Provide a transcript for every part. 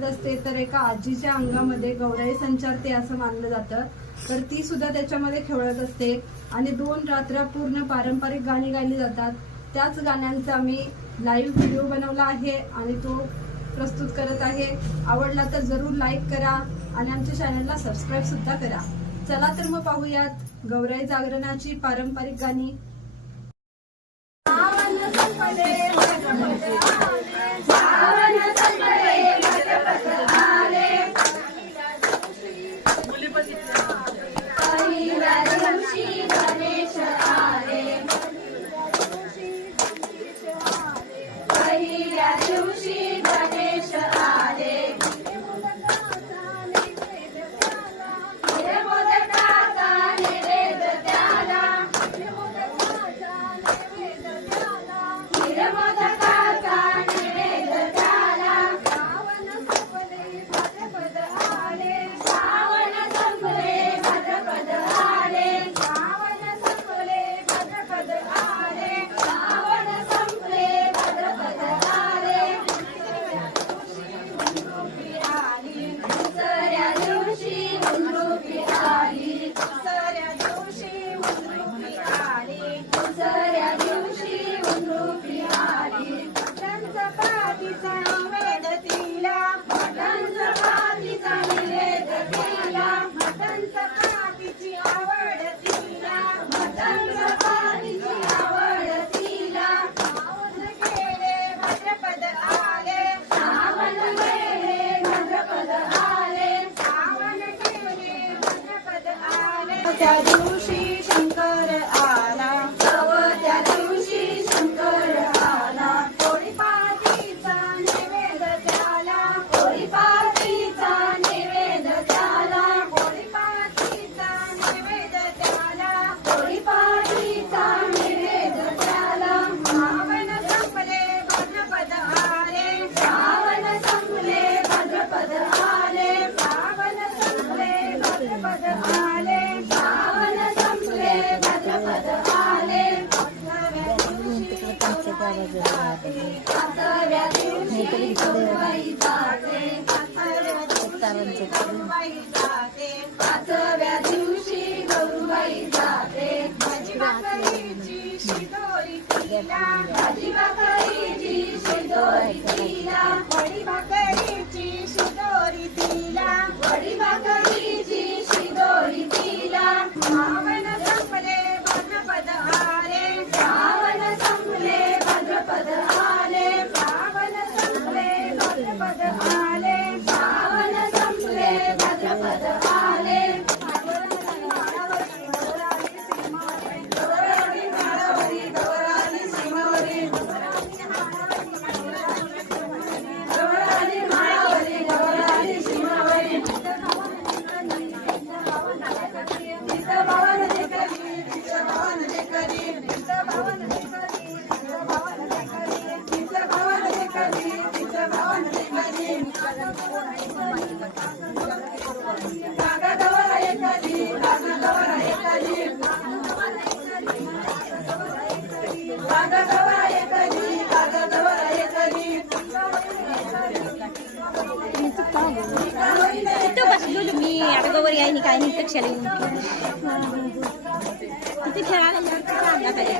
खेळत असते तर एका आजीच्या अंगामध्ये गौराई संचारते असं मानलं जातं, तर ती सुद्धा त्याच्यामध्ये खेळत असते आणि 2 रात्र पूर्ण पारंपरिक गाणी गायली जातात. त्याच गाण्यांचा मी लाईव्ह व्हिडिओ बनवला आहे आणि तो प्रस्तुत करत आहे. आवडला तर जरूर लाईक करा आणि आमच्या चॅनलला सबस्क्राईब सुद्धा करा. चला तर मग पाहूयात गौराई जागरणाची पारंपरिक गाणी. त्या दिवशी शंकर आला, त्या दिवशी शंकर आला, पोळीपातीचा नैवेद्य त्याला, पोळीपातीचा नैवेद्य त्याला, पोळीपातीचा नैवेद्य त्याला, पोळीपातीचा नैवेद्य त्याला. श्रावण संपले भाद्रपद आले, श्रावण संपले भाद्रपद आले, श्रावण संपले भाद्रपद आले, पाचव्या दिवशी गौराई जाते, पाचव्या दिवशी गौराई जाते, भाजी भाकरीची शिदोरी तिला, भाजी भाकरीची शिदोरी तिला, वडी भाकरीची शिदोरी तिला, वडी भाकरीची शिदोरी तिला. श्रावण संपले भाद्रपद आले, श्रावण संपले भाद्रपद आले, श्रावण संपले भाद्रपद आले, श्रावण संपले भाद्रपद आले. Itu pas dulu mi ada gawar ya ini kain itu kecil ini. Itu cara yang apa ya?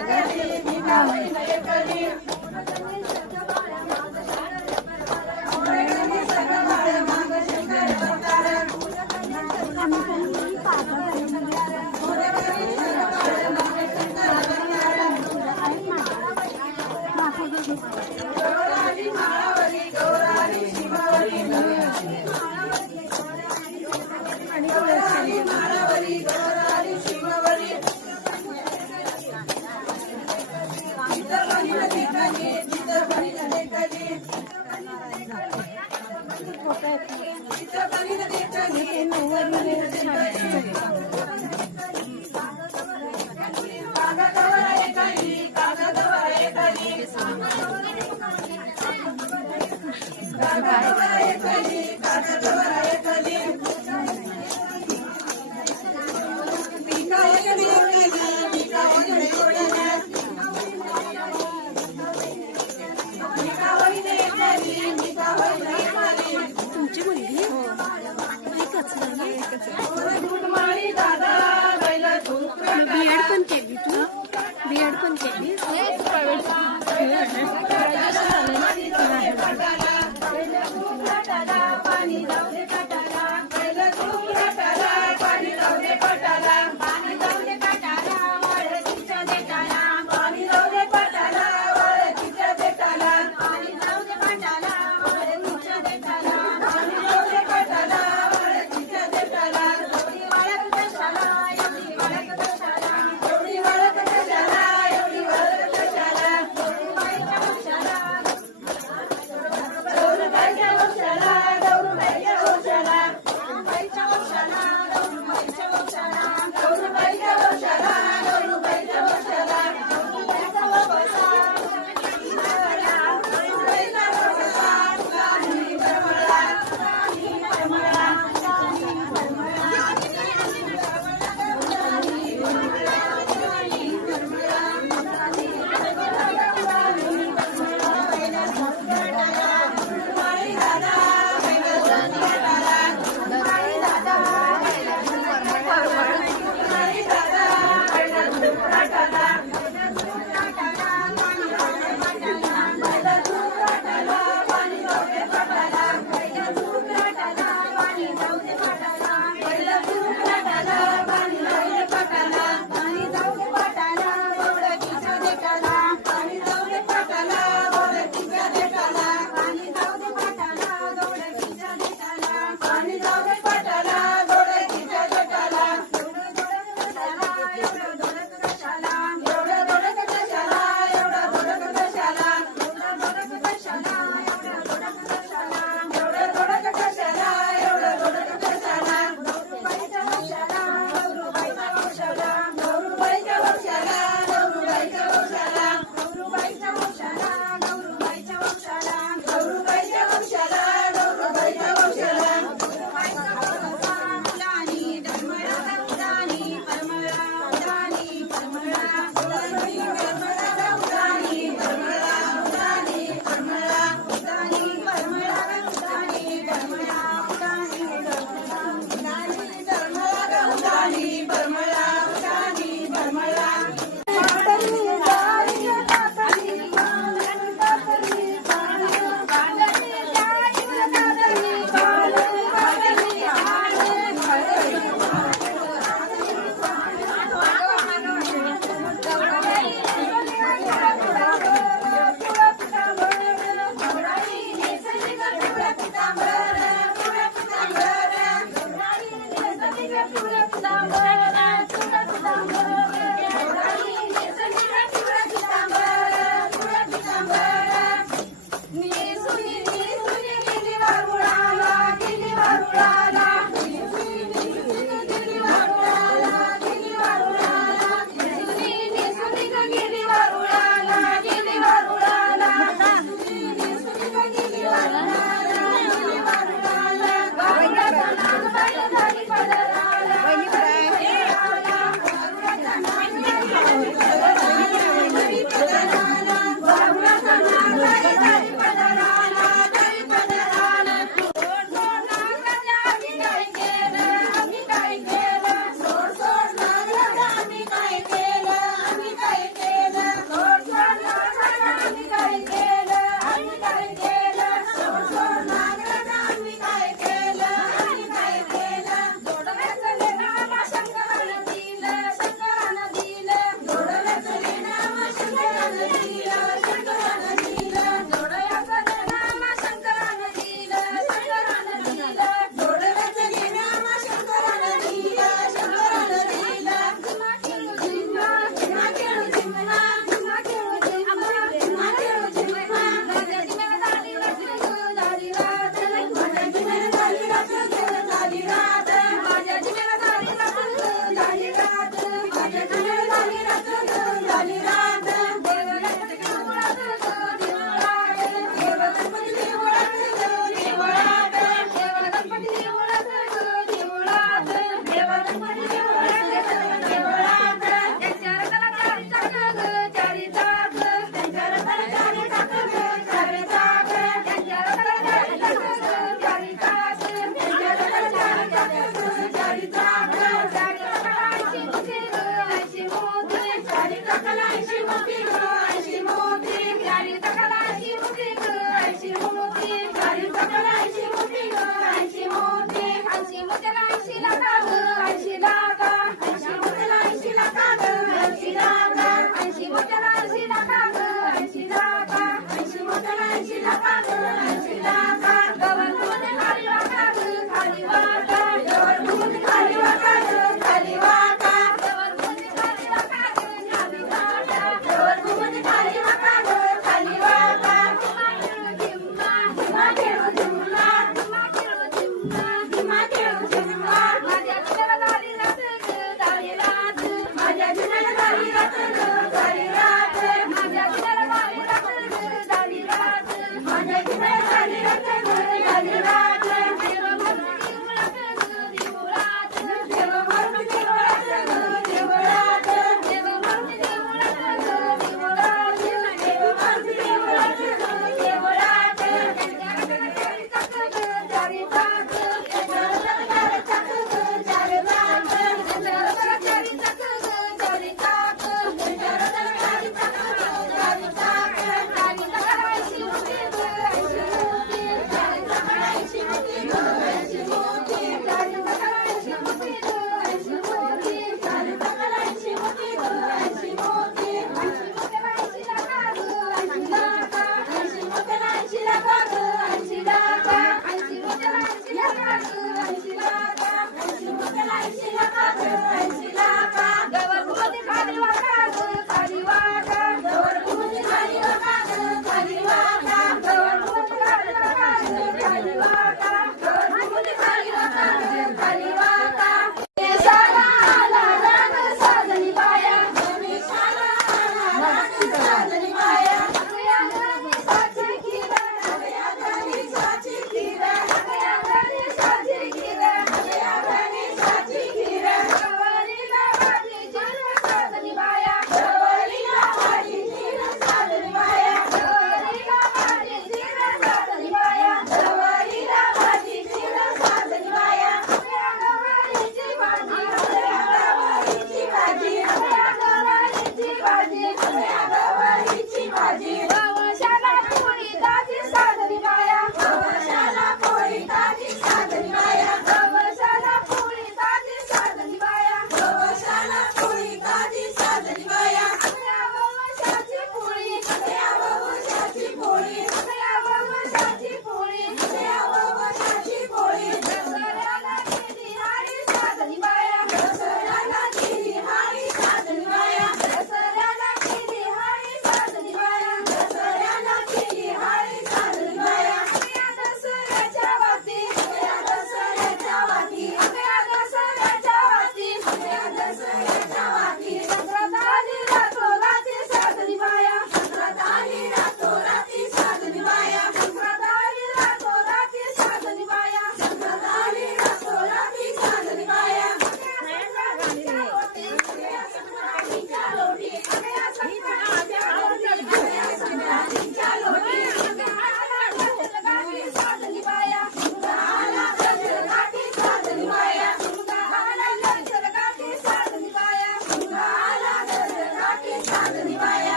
पण केली ग्रॅज्युएशन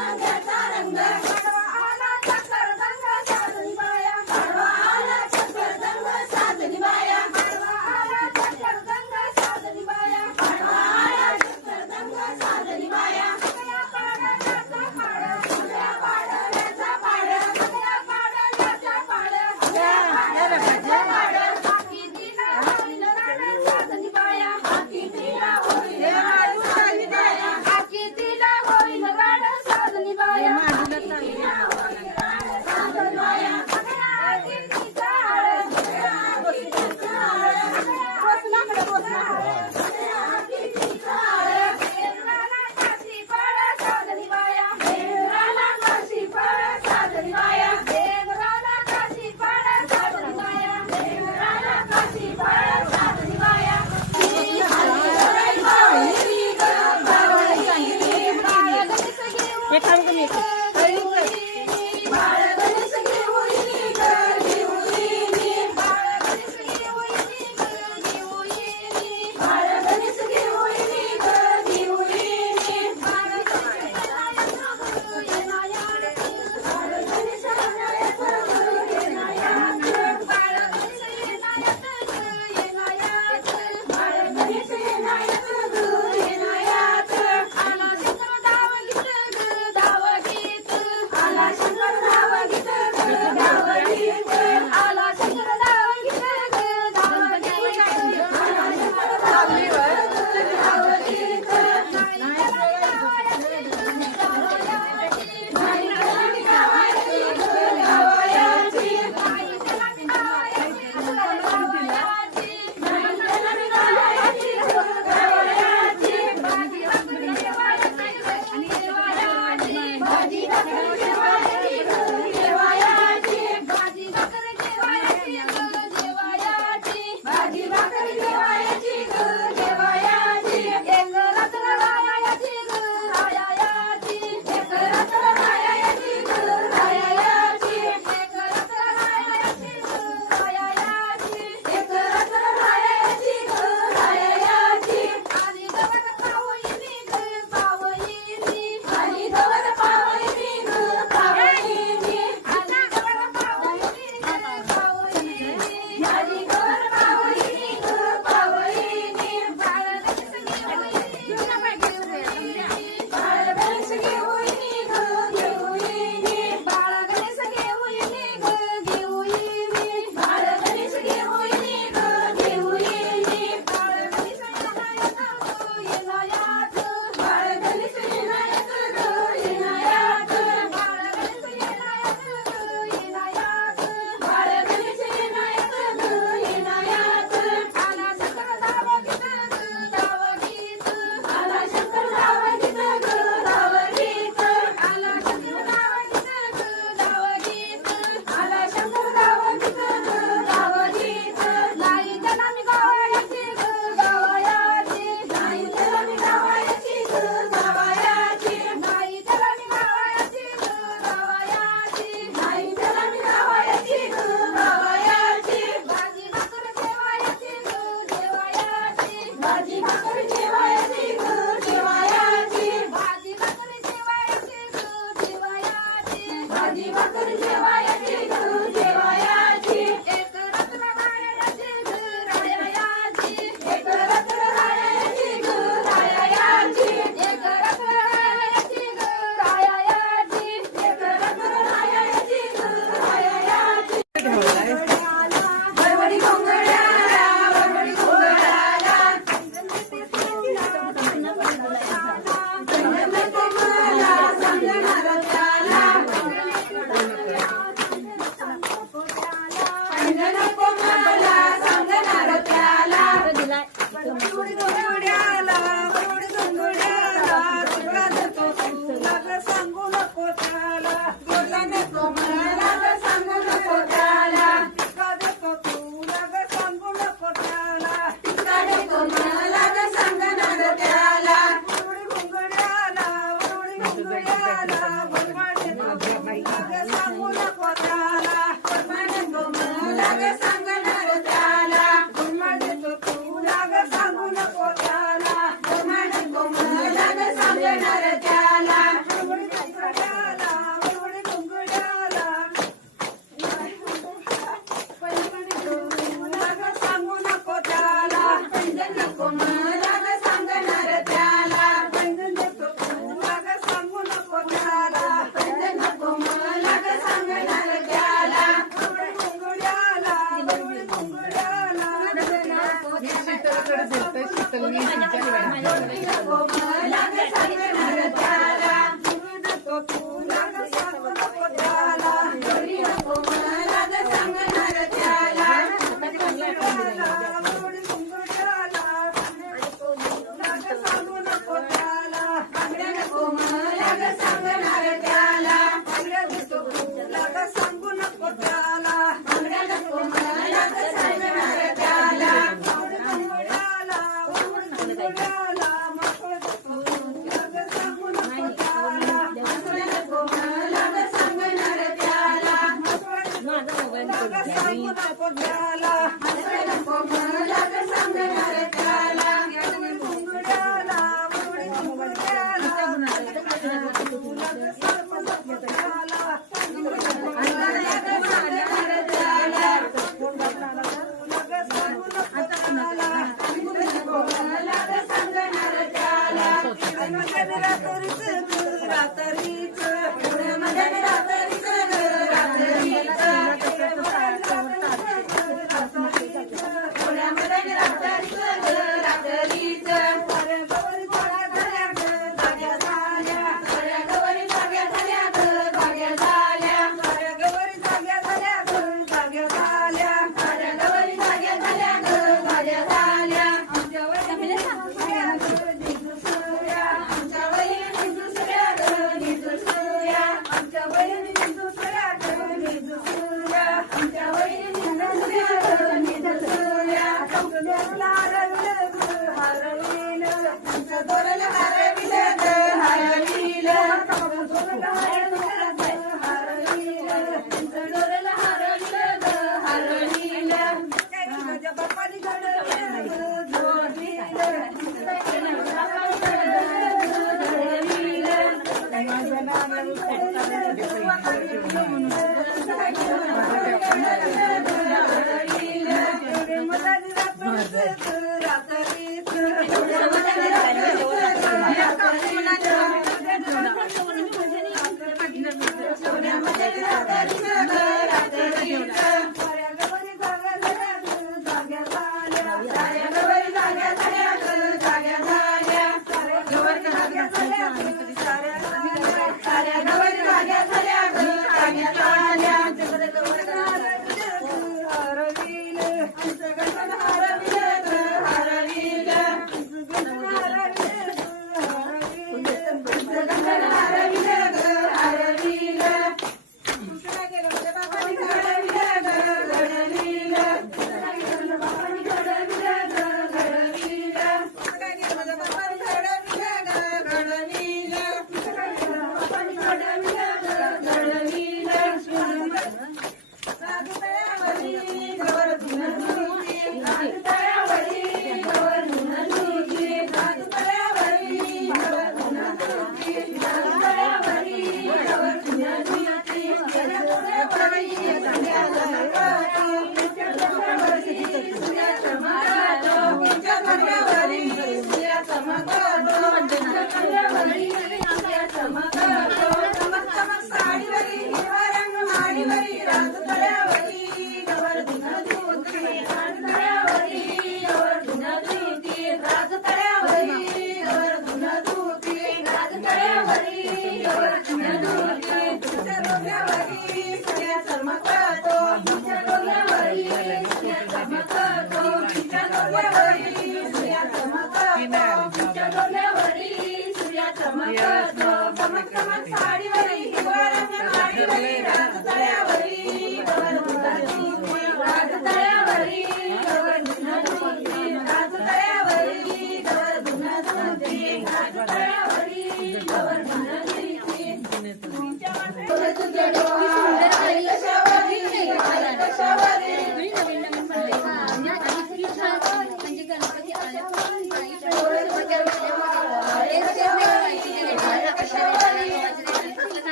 मंग्याचा रंग पाडवा आला चक्कर रंग साजनी बाया पाडवा आला चक्कर रंग साजनी बाया पाडवा आला चक्कर रंग साजनी बाया पाडवा आला चक्कर रंग साजनी बाया सगळ्या पाडण्याचा पाड सगळ्या पाडण्याचा पाड सगळ्या पाडण्याचा पाड सगळ्या पाडण्याचा पाड बाकी दिला होईल रान साजनी बाया बाकी दिला होईल रान साजनी बाया बाकी दिला होईल रान साजनी बाया बाकी दिला होईल रान साजनी बाया सगळ्या दिलीचा हाड सगळ्या दिलीचा हाड सगळ्या दिलीचा हाड सगळ्या दिलीचा हाड पेरणाला काशी पाड साजनी बाया पेरणाला काशी पाड साजनी बाया पेरणाला काशी पाड साजनी बाया पेरणाला काशी पाड साजनी बाया एक काम कमी त्याला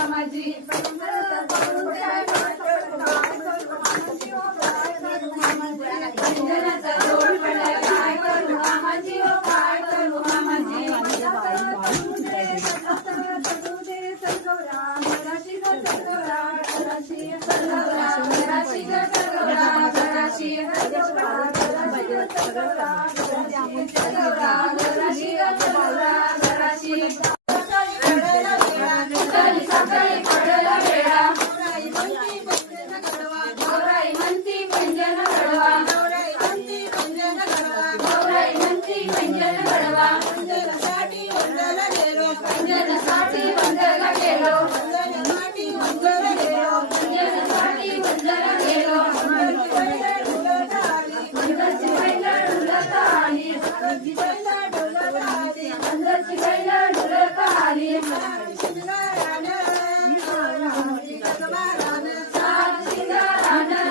मामाजी घराशी उठली सकाळी पडला वेळा गौराई म्हणती व्यंजन घडवा गौराई म्हणती व्यंजन घडवा व्यंजनासाठी वंदला गेलो व्यंजनासाठी वंदला गेलो अंदरची बैला डुलत आली अंदरची बैला डुलत आली सात शिंगारानं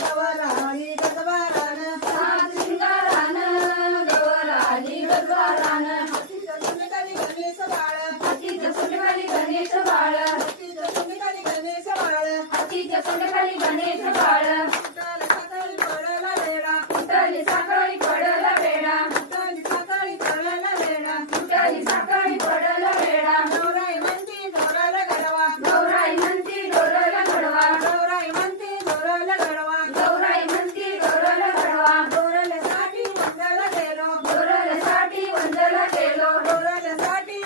गवराणी गजबारानं सात शिंगारानं गवराणी गजबारानं हातीच्या सुंदरी गणेश बाळ हातीच्या सुंदरी गणेश बाळ उठली सकाळी पडला वेळा उठली सकाळी पडला वेळा गौराई म्हणती ढोराला घडवा गौराई म्हणती ढोराला घडवा ढोराल्यासाठी वंदला गेलो ढोराल्यासाठी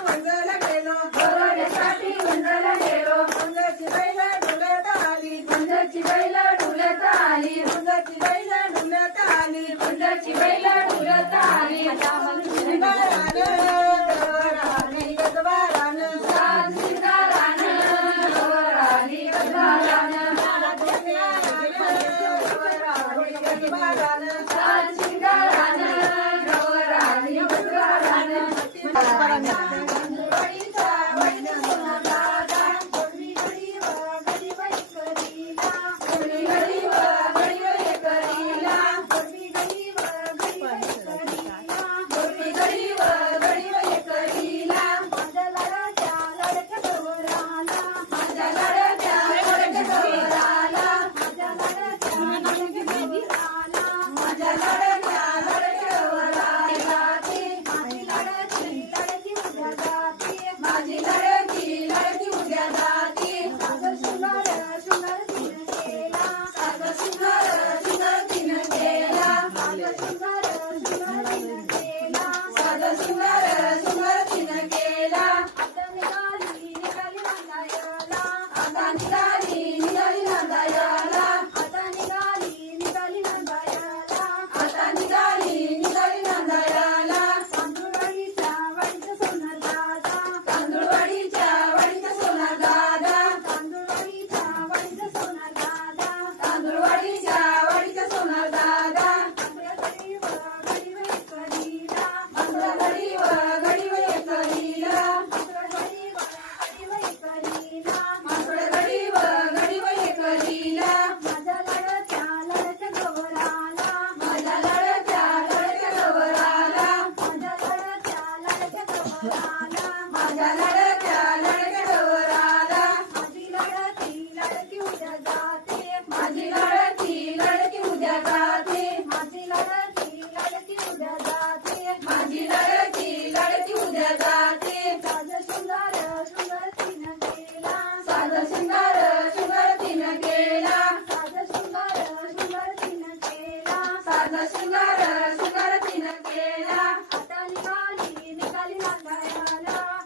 वंदला गेलो अंदरची बैला डुलत आली अंदरची बैला डुलत आली गजबारानं गजबारानं सात शिंगारानं गवराणी गजबारानं सात शिंगारानं गवराणी गजबारानं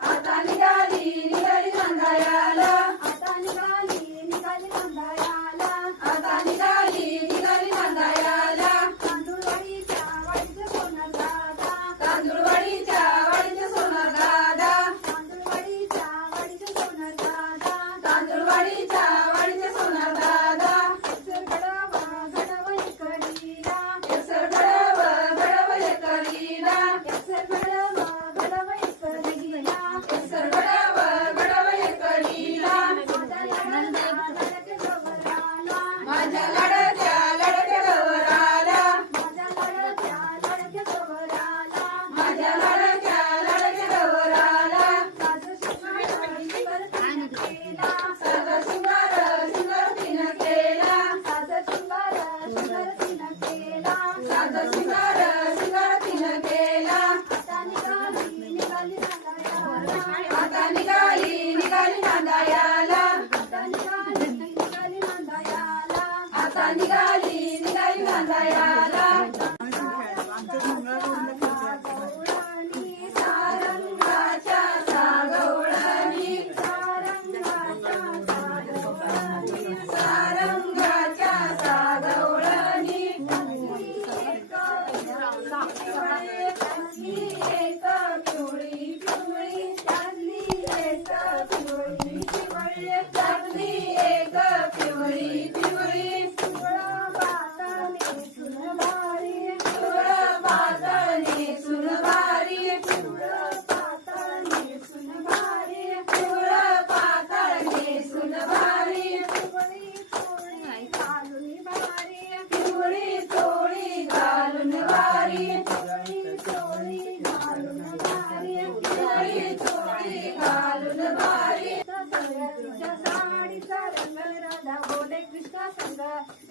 आता निघाली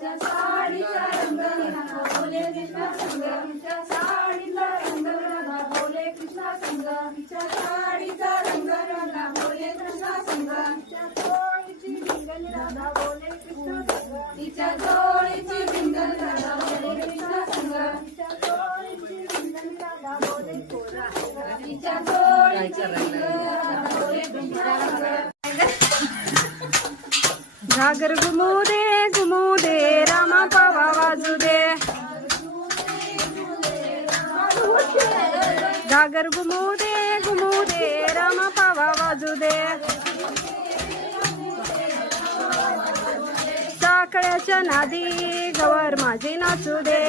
तिच्या साडीचा रंग निळा बोले कृष्णा संग तिच्या साडीचा रंग राधा बोले कृष्णा संग तिच्या साडीचा रंग राधा बोले कृष्णा संग तिच्या चोळीची भिंगल राधा बोले कृष्णा संग तिच्या चोळीची भिंगल राधा बोले कृष्णा संग तिच्या चोळीची भिंगल राधा बोले कोरा तिच्या चोळीची भिंगल राधा बोले कृष्णा संग घागर घुमू दे रामा पावा वाजू दे घागर घुमू दे रामा पावा वाजू दे साखळ्याच्या नादी गवर माझी नाचू दे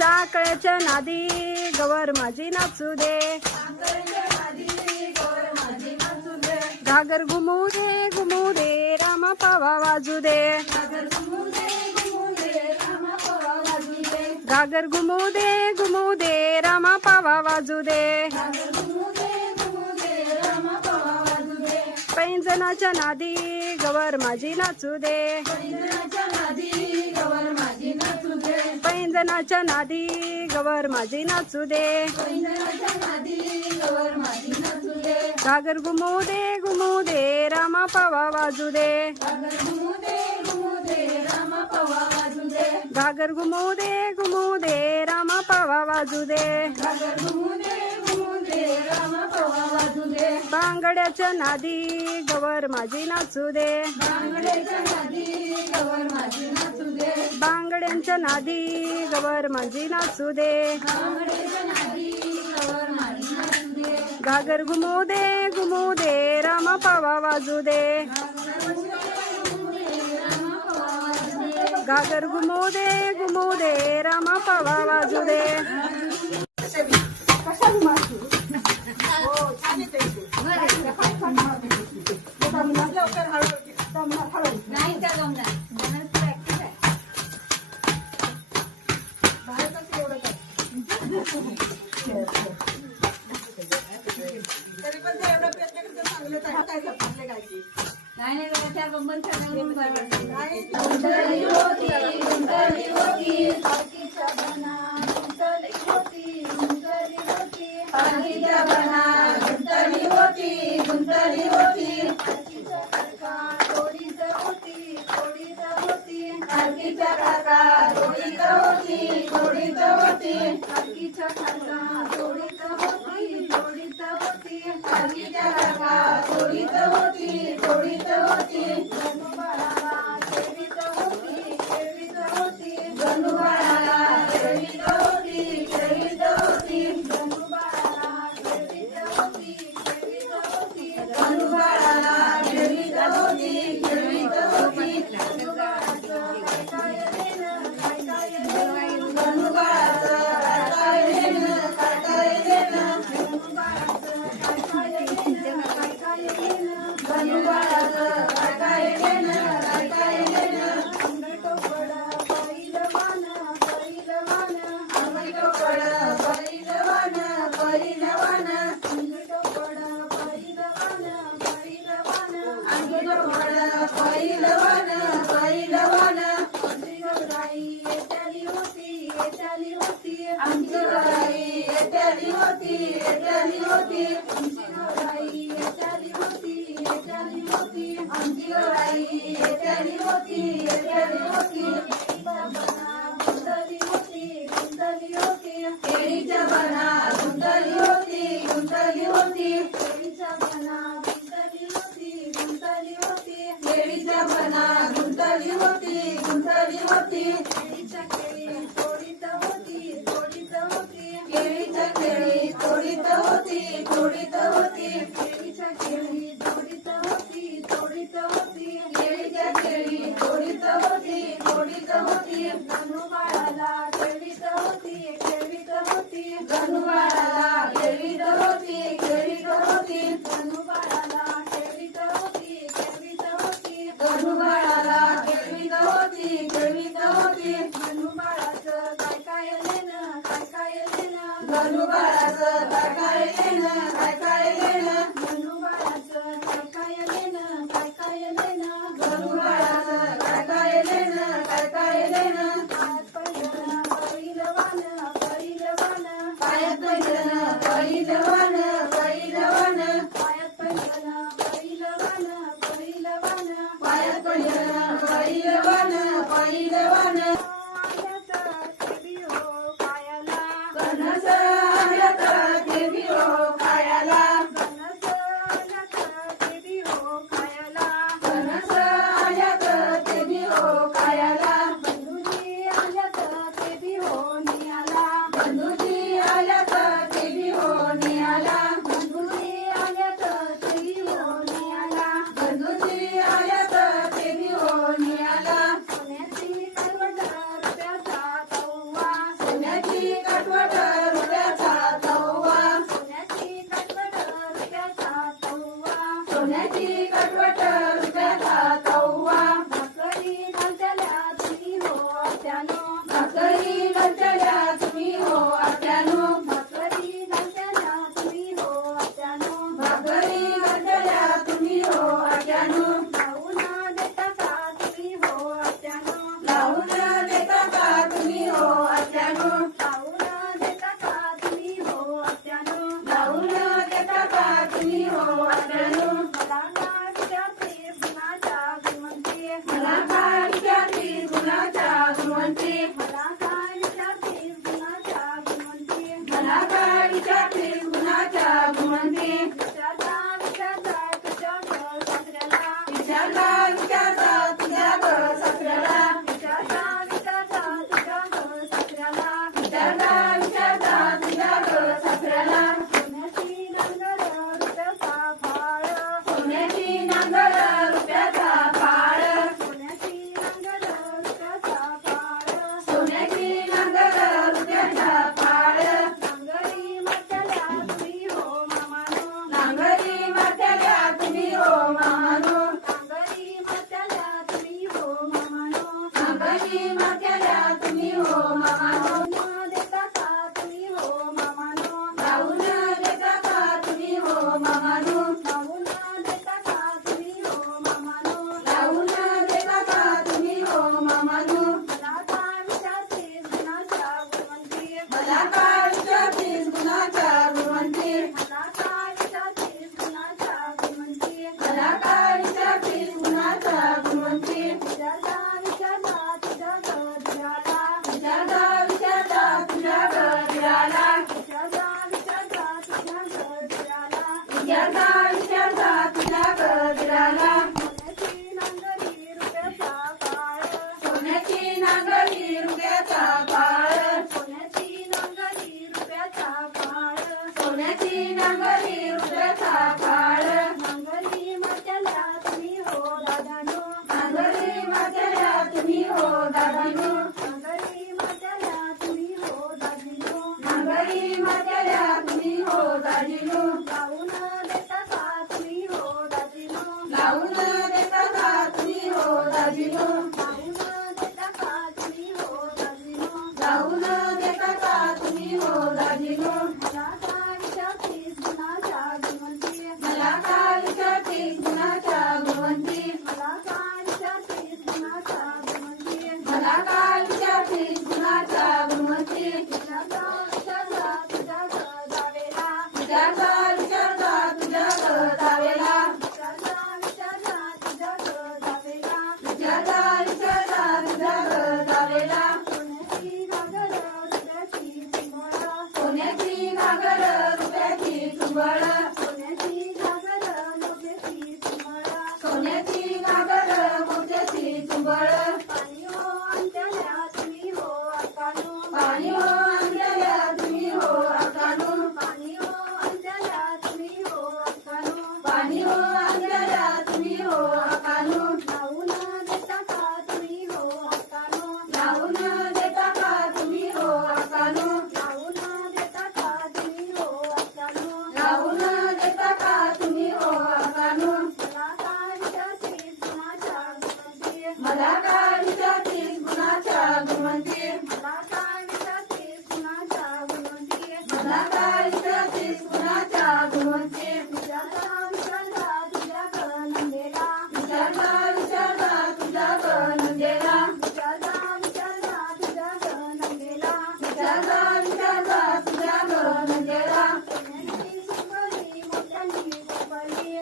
साखळ्याच्या नादी गवर माझी नाचू दे घागर घुमू दे रामा पावा वाजू दे घागर घुमू दे रामा पावा वाजू दे पैंजनाच्या नादी गवर माझी नाचू दे पैंजनाच्या नादी गवर माझी नाचू दे घागर घुमू दे रामा पावा वाजू दे घागर घुमू दे रामा पावा वाजू दे बांगड्याच्या नादी गवर माझी नाचू दे बांगड्यांच्या नादी गवर माझी नाचू दे घागर घुमू दे रामा पावा वाजू दे घागर घुमू दे रामा पावा वाजू दे गणू बाळाचं काय काय लेणं सोन्याची कटवट रुपयाचा तव्वा भाकरी घालतल्या तुम्ही हो आत्यानो भाकरी घालतल्या तुम्ही हो आत्यानो भाकरी घालतल्या तुम्ही हो आत्यानो भाकरी घालतल्या तुम्ही हो आत्यानो लावून देता का तुम्ही हो आत्यानो लावून देता का तुम्ही हो आत्यानो लावून देता का तुम्ही हो आत्यानो लावून देता का तुम्ही हो आत्यानो मला काय विचारते गुणाच्या गुणवंती मला काय विचारते गुणाच्या गुणवंती मला काय विचारते गुणाच्या गुणवंती मला काय विचारते गुणाच्या गुणवंती विचारता विचारता तुझ्या घर सासऱ्याला विचारता विचारता तुझ्या घर सासऱ्याला विचारता विचारता तुझ्या घर सासऱ्याला विचारता विचारता तुझ्या घर सासऱ्याला सोन्याची नांगर रुपयाचा फाळ सोन्याची नांगर रुपयाचा फाळ सोन्याची नांगर रुपयाचा फाळ सोन्याची नांगर रुपयाचा फाळ नांगरी मारतल्या तुम्ही हो मामानो नांगरी मारतल्या तुम्ही हो मामानो नांगरी मारतल्या तुम्ही हो मामानो नांगरी मारतल्या तुम्ही हो मामानो लावून देता का तुम्ही हो मामानो लावून देता का तुम्ही हो मामानो लावून देता का तुम्ही हो मामानो लावून देता का तुम्ही हो मामानो मला काय विचारते गुणाच्या गुणवंती मला काय विचारते गुणाच्या गुणवंती मला काय विचारते गुणाच्या गुणवंती मला काय विचारते गुणाच्या गुणवंती विचारता विचारता तुझ्या गजराला विचारता विचारता तुझ्या गजराला विचारता विचारता तुझ्या गजराला विचारता विचारता तुझ्या गजराला सोन्याची नांगरी रुपयाचा काळ सोन्याची नांगरी रुपयाचा काळ सोन्याची नांगरी रुपयाचा काळ सोन्याची नांगरी रुपयाचा काळ नांगरी मारतल्या तुम्ही हो दादानो नांगरी मारतल्या तुम्ही हो दादानो नांगरी मारतल्या तुम्ही हो दाजीनो नांगरी मारतल्या तुम्ही हो दाजीनो लावून देता का तुम्ही हो दाजीनो लावून देता का तुम्ही हो दाजीनो लावून देता का तुम्ही हो दाजीनो लावून देता का तुम्ही हो दाजीनो मला काय विचारतीस गुणाच्या गुणवंती मला काय विचारतीस गुणाच्या गुणवंती मला काय विचारतीस गुणाच्या गुणवंती मला काय विचारतीस गुणाच्या गुणवंती विचारता विचारता तुझ्या घर जावेला विचारता विचारता तुझ्या घर जावेला विचारता विचारता तुझ्या घर जावेला विचारता विचारता तुझ्या घर जावेला सोन्याची घागर रुपयाची चिंबळ सोन्याची घागर रुपयाची चिंबळ सोन्याची घागर मोत्याची चिंबळ सोन्याची घागर मोत्याची चिंबळ पाणी हो अंतल्या तुम्ही हो अकानो पाणी हो अंतल्या तुम्ही हो अकानो पाणी हो अंतल्या तुम्ही हो अकानो पाणी हो अंतल्या तुम्ही हो अकानो लावून देता का तुम्ही हो अकानो लावून देता का तुम्ही हो अकानो लावून देता का तुम्ही हो अकानो लावून देता का तुम्ही हो अकानो मला काय विचारतीस गुणाच्या गुणवंती मला काय विचारतीस गुणाच्या गुणवंती मला काय विचारतीस गुणाच्या गुणवंती विचारता विचारता तुझ्या नंदेला विचारता विचारता तुझ्या नंदेला विचारता विचारता तुझ्या नंदेला विचारता विचारता तुझ्या नंदेला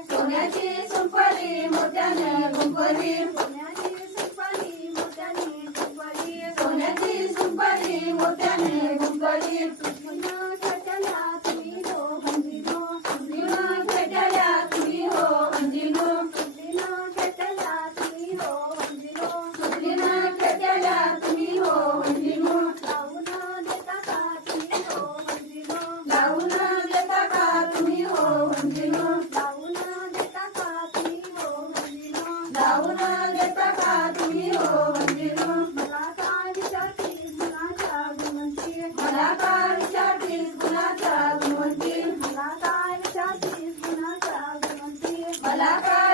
सोन्याची सुंपली मोत्याने गुंफली सोन्याची सुंपली मोत्याने गुंफली सोन्याची सुंपली मोत्याने गुंफली सुपलीनं खेटल्या तुम्ही हो अंजिनो सुपलीनं खेटल्या तुम्ही हो अंजिनो सुपलीनं खेटल्या तुम्ही हो अंजिनो सुपलीनं खेटल्या तुम्ही हो अंजिनो लावून देता का तुम्ही हो अंजिनो लावून देता का तुम्ही हो अंजिनो लावून देता का तुम्ही हो अंजिनो लावून देता का तुम्ही हो अंजिनो मला काय विचारतीस गुणाच्या गुणवंती मला काय विचारतीस गुणाच्या गुणवंती मला काय विचारतीस गुणाच्या गुणवंती मला काय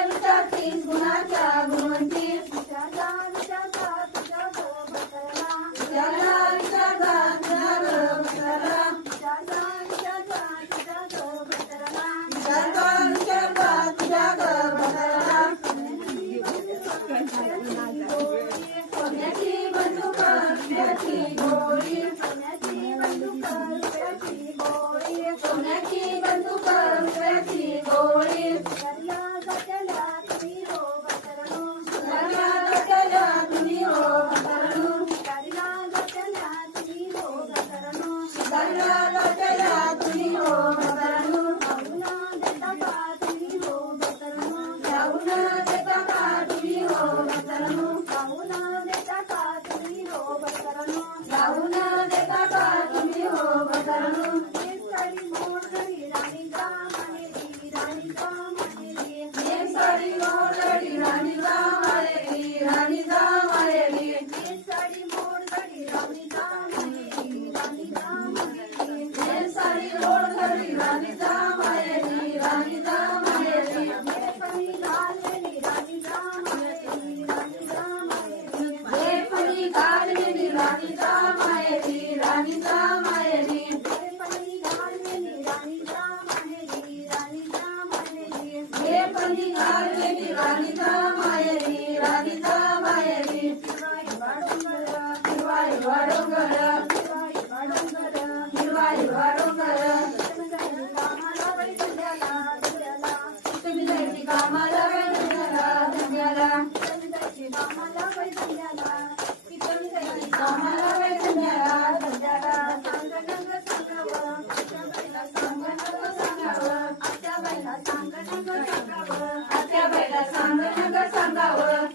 निघाले मी राणीचा माहेरी राणीचा माहेरी हिरवा हिरवा डोंगर हिरवा हिरवा डोंगर तुम्ही जायची कामाला बाई धंद्याला धंद्याला कामाला बाई धंद्याला धंद्याला सांगणं सांगावं आत्या बाईला सांगणं सांगावं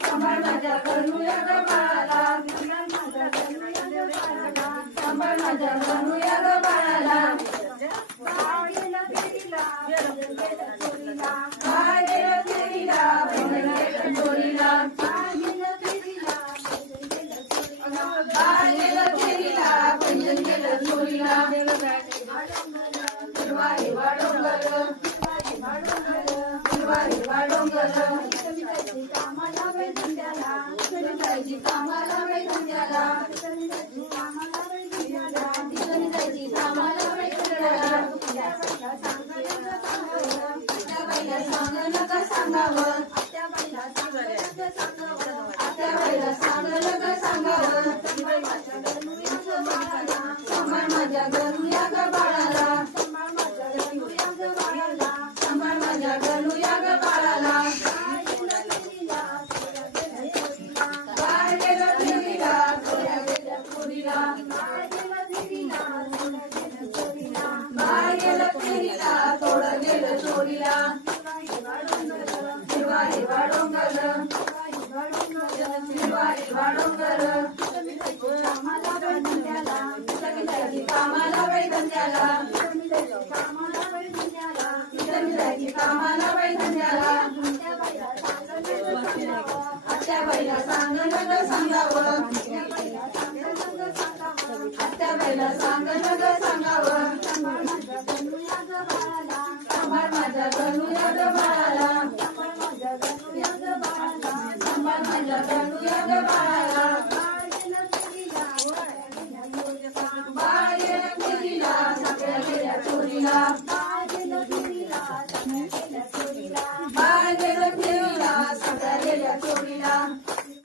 सांभाळ माझ्या करूया ग बाळाला सांभाळ माझ्या करूया ग बाळाला बाळ गेलं फेरीला बाळ गेलं फेरीला चोरीला बाळ गेलं फेरीला पैंजण गेलं चोरीला हिरवा हिरवा डोंगर हिरवा हिरवा डोंगर कामाला बाई धंद्याला जायची कामाला बाई धंद्याला कामाला बाई धंद्याला आत्या बाईला सांगणं का सांगावं आत्या बाईला सांगणं का सांगावं सांभाळ माझ्या घरूया ग बाळाला सांभाळ माझ्या घरूया ग बाळाला बाळ गेलं फेरीला चोरीला बाळ गेलं फेरीला थोडं गेलं चोरीला हिरवा हिरवा डोंगर हिरवा हिरवा डोंगर कामाला बाई धंद्याला कामाला बाई धंद्याला कामाला बाई धंद्याला आत्या बाईला सांगणं सांगावं आत्या बाईला सांगणं